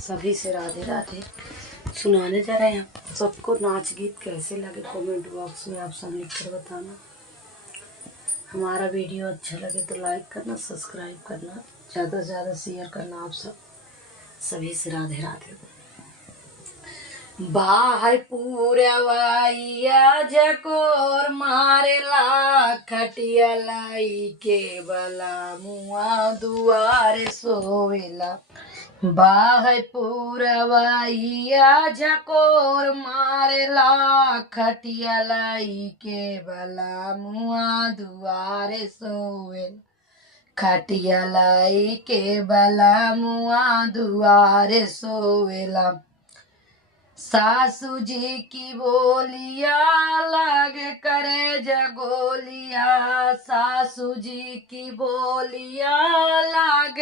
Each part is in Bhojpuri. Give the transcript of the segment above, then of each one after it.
सभी से राधे राधे। सुनाने जा रहे हैं सबको नाच गीत कैसे लगे, कमेंट बॉक्स में आप सब लिख कर बताना। हमारा वीडियो अच्छा लगे तो लाइक करना, सब्सक्राइब करना, ज़्यादा से ज़्यादा शेयर करना। आप सब सभी से राधे राधे। बाहर पूरवाइया जकोर मारेला खटिया लाई के बला मुआ दुआरे सोवेला। बाहर पूरवाइया जकोर मारेला खटिया लाई के बला मुआ दुआरे सोवेला। खटिया लाई के बला मुआ दुआरे सोवेला। सासू जी की बोलिया लाग करे जगोलिया। सासू जी की बोलिया लाग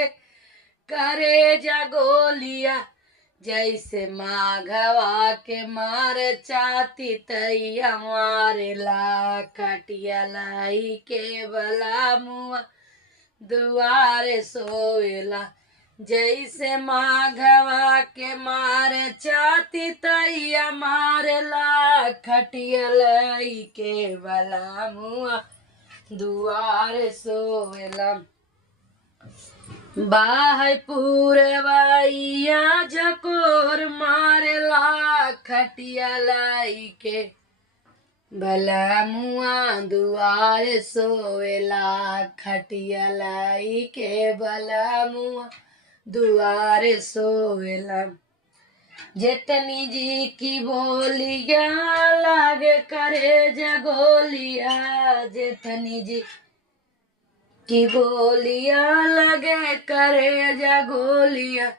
करे जगोलिया। जैसे माघवा के मार चाती तैया मारेला खटिया लाई के बला मुआ दुआरे सोवेला। जैसे माघवा के मार चाती तैया मारेला खटिया लाई के बला मुआ दुआरे सोवेला। बाहर पूरवाइया जकोर मारेला खटिया लाई के भला मुआ दुआरे सोवेला। खटिया लाई के भला मुआ दुआरे सोवेला। जेठनी जी की बोलिया लागे करे जगोलिया। जेठनी जी की बोलिया लगे करे जगोलिया।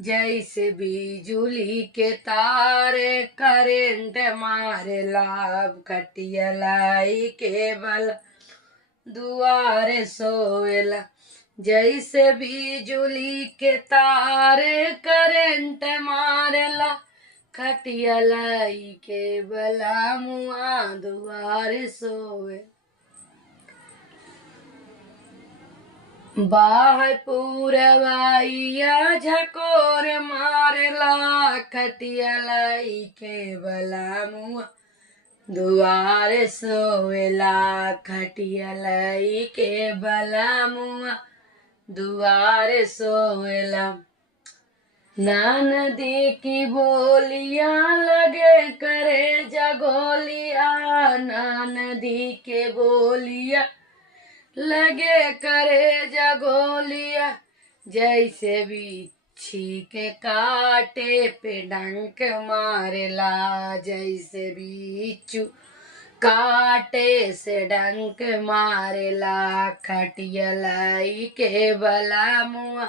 जैसे बिजुली के तारे करेंट मारेला खटिया लाई के बल दुआरे सोवेला। जैसे बिजुली के तारे करेंट मारेला खटिया लाई के बला मुआ दुआरे सोवे। बाहर पूरवाइया झकोर मारेला खटिया लाई के बला मुआ दुआरे सोवेला। खटिया लाई के बला मुआ दुआरे सोवेला। ननदी की बोलिया लगे करे जगोलिया। ननदी के बोलिया लगे करे जगोलिया। जैसे बिच्छी के काटे पे डंक मारेला। जैसे बिच्छू काटे से डंक मारेला खटिया लाई के बला मुआ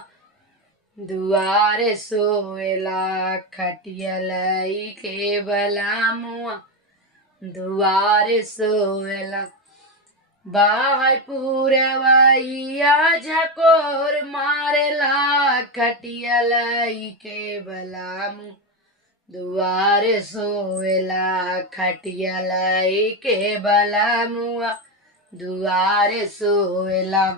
दुआरे सोवेला। खटिया लाई के बला मुआ दुआरे सोवेला। बाहर पूरवाइया झकोर मारेला खटिया लाई के बला मुआ दुआरे सोवेला। खटिया लाई के बला मुआ दुआरे सोवेला।